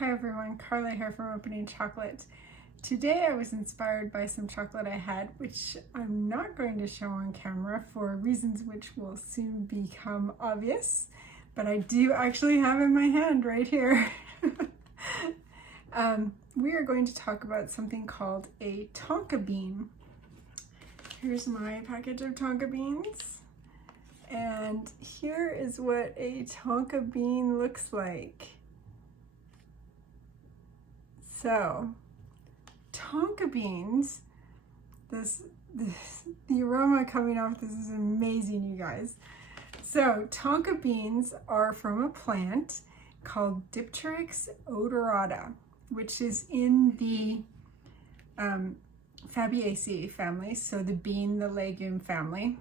Hi everyone, Carla here from Opening Chocolate. Today I was inspired by some chocolate I had, which I'm not going to show on camera for reasons which will soon become obvious, but I do actually have in my hand right here. We are going to talk about something called a Tonka Bean. Here's my package of Tonka Beans. And here is what a Tonka Bean looks like. So, Tonka Beans, the aroma coming off this is amazing, you guys. So, Tonka Beans are from a plant called Dipteryx odorata, which is in the Fabaceae family, so the bean, the legume family.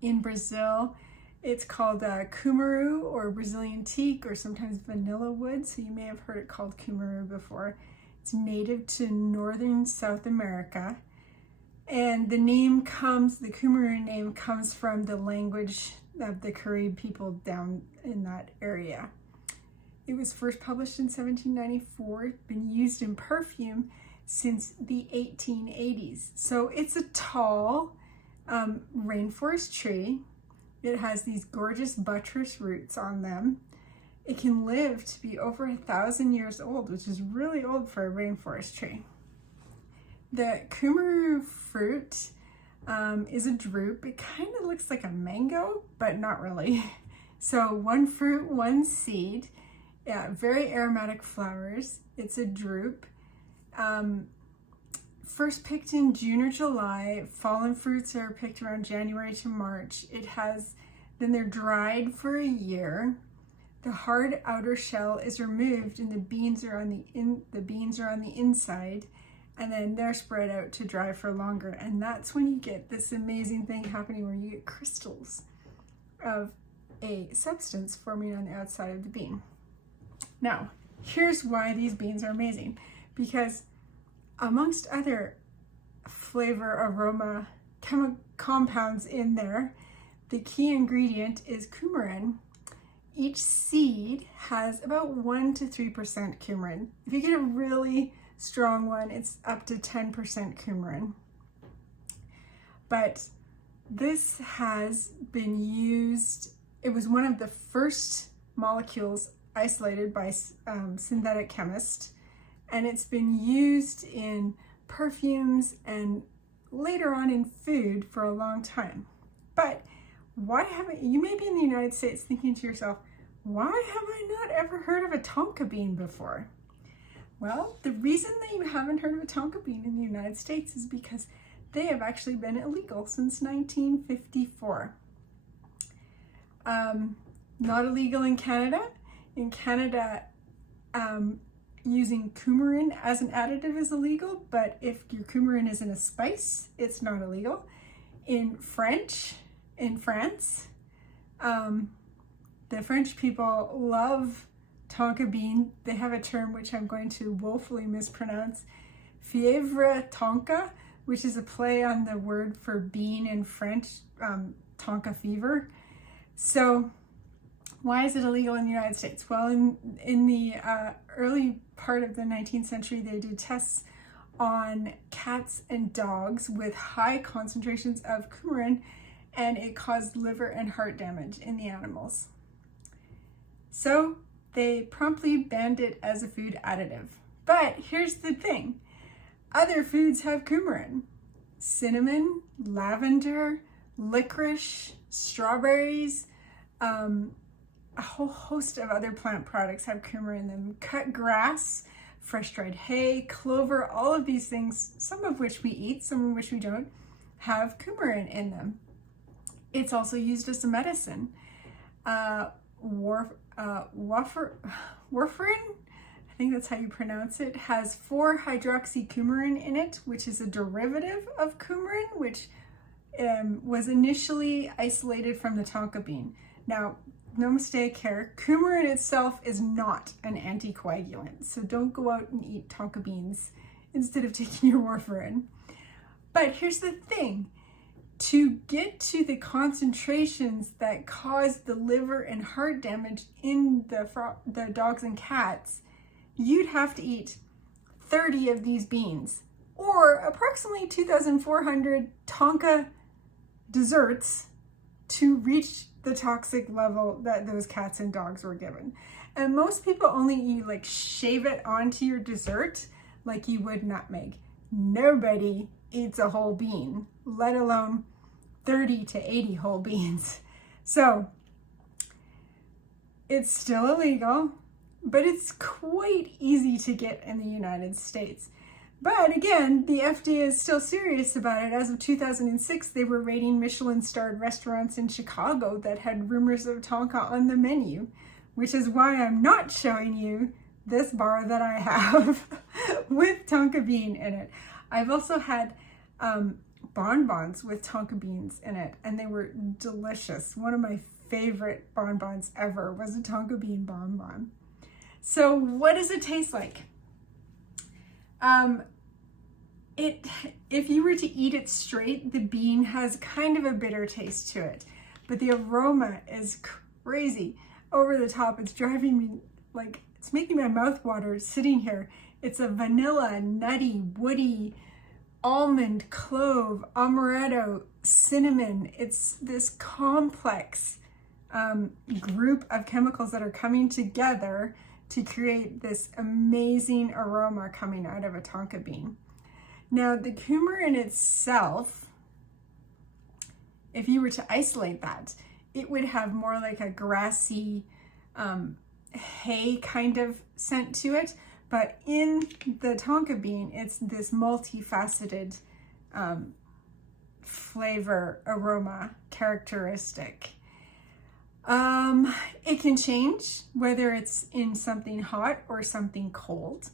In Brazil, it's called cumaru or Brazilian teak or sometimes vanilla wood, so you may have heard it called cumaru before. It's native to northern South America, and the cumaru name comes from the language of the Carib people down in that area. It was first published in 1794, been used in perfume since the 1880s. So it's a tall rainforest tree. It has these gorgeous buttress roots on them. It can live to be over 1,000 years old, which is really old for a rainforest tree. The cumaru fruit is a drupe. It kind of looks like a mango, but not really. So one fruit, one seed. Yeah, very aromatic flowers. It's a drupe. First picked in June or July. Fallen fruits are picked around January to March. Then they're dried for a year. The hard outer shell is removed, and the beans are on the inside, and then they're spread out to dry for longer. And that's when you get this amazing thing happening, where you get crystals of a substance forming on the outside of the bean. Now, here's why these beans are amazing, because amongst other flavor, aroma, compounds in there, the key ingredient is coumarin. Each seed has about 1 to 3% coumarin. If you get a really strong one, it's up to 10% coumarin. But this has been used, it was one of the first molecules isolated by synthetic chemists, and it's been used in perfumes and later on in food for a long time. But you may be in the United States thinking to yourself, why have I not ever heard of a Tonka bean before? Well, the reason that you haven't heard of a Tonka bean in the United States is because they have actually been illegal since 1954. Not illegal in Canada. In Canada, using coumarin as an additive is illegal, but if your coumarin is in a spice, it's not illegal. In France, the French people love Tonka bean. They have a term which I'm going to woefully mispronounce, fièvre tonka, which is a play on the word for bean in French, tonka fever. So why is it illegal in the United States? Well, in the early part of the 19th century, they did tests on cats and dogs with high concentrations of coumarin, and it caused liver and heart damage in the animals. So they promptly banned it as a food additive. But here's the thing. Other foods have coumarin. Cinnamon, lavender, licorice, strawberries, a whole host of other plant products have coumarin in them. Cut grass, fresh dried hay, clover, all of these things, some of which we eat, some of which we don't, have coumarin in them. It's also used as a medicine. Warfarin, I think that's how you pronounce it, has 4-hydroxycoumarin in it, which is a derivative of coumarin, which was initially isolated from the Tonka bean. Now, no mistake here, coumarin itself is not an anticoagulant, so don't go out and eat Tonka beans instead of taking your warfarin. But here's the thing. To get to the concentrations that cause the liver and heart damage in the dogs and cats, you'd have to eat 30 of these beans, or approximately 2,400 Tonka desserts to reach the toxic level that those cats and dogs were given. And most people only eat, like, shave it onto your dessert like you would nutmeg. Nobody eats a whole bean, let alone 30 to 80 whole beans. So it's still illegal, but it's quite easy to get in the United States. But again, the FDA is still serious about it. As of 2006, they were rating Michelin-starred restaurants in Chicago that had rumors of Tonka on the menu, which is why I'm not showing you this bar that I have with Tonka Bean in it. I've also had bonbons with Tonka Beans in it, and they were delicious. One of my favorite bonbons ever was a Tonka Bean bonbon. So what does it taste like? If you were to eat it straight, the bean has kind of a bitter taste to it, but the aroma is crazy, over the top. It's driving me, like, it's making my mouth water sitting here. It's a vanilla, nutty, woody, almond, clove, amaretto, cinnamon. It's this complex group of chemicals that are coming together to create this amazing aroma coming out of a Tonka bean. Now, the coumarin itself, if you were to isolate that, it would have more like a grassy hay kind of scent to it. But in the Tonka bean, it's this multifaceted flavor, aroma characteristic. It can change whether it's in something hot or something cold.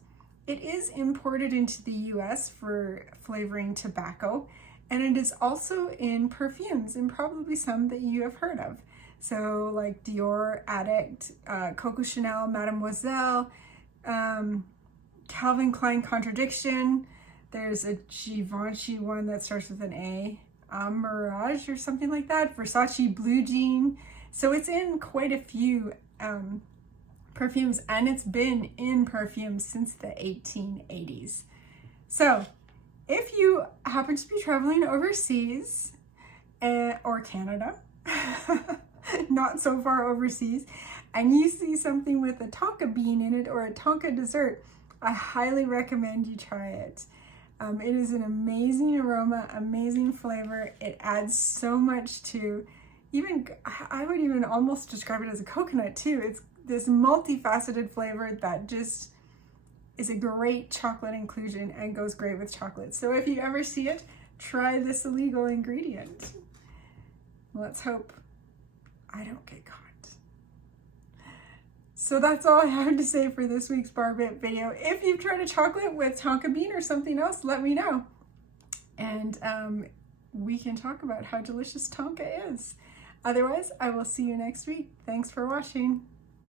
It is imported into the US for flavoring tobacco, and it is also in perfumes, and probably some that you have heard of. So like Dior, Addict, Coco Chanel, Mademoiselle, Calvin Klein Contradiction. There's a Givenchy one that starts with an A, Mirage or something like that, Versace Blue Jean. So it's in quite a few perfumes, and it's been in perfumes since the 1880s. So if you happen to be traveling overseas, or Canada, not so far overseas, and you see something with a Tonka bean in it or a Tonka dessert, I highly recommend you try it. It is an amazing aroma, amazing flavor. It adds so much to, I would even almost describe it as a coconut too. It's this multifaceted flavor that just is a great chocolate inclusion and goes great with chocolate. So if you ever see it, try this illegal ingredient. Let's hope I don't get caught. So that's all I have to say for this week's Bar Bit video. If you've tried a chocolate with Tonka Bean or something else, let me know. And we can talk about how delicious Tonka is. Otherwise, I will see you next week. Thanks for watching.